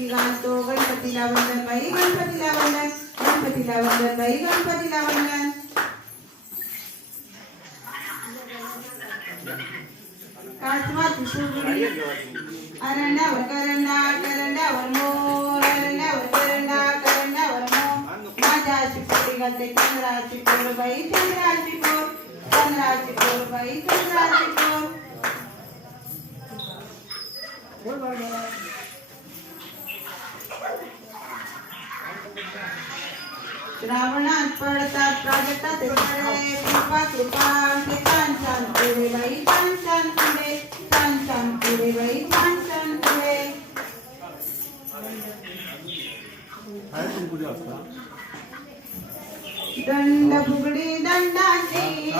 गणपती घालतो गणपतीला वंदन बाई गणपतीला वंदन गणपतीला वंदन बाई गणपतीला वंदन कासवाची सुगडी अरण्यावर करंडा करंड्यावर मोर अरण्यावर करंडा करंड्यावर मोर माझ्या चिपोरी घालते चंद्राची पोर बाई चंद्राची पोर चंद्राची पोर बाई चंद्राची पोर श्रावणात पडतात प्राजक्ताचे फळे कृपा कृपा ते छान छान पुरे बाई छान छान पुरे छान छान पुरे बाई छान छान पुरे दंड फुगडी दंडाची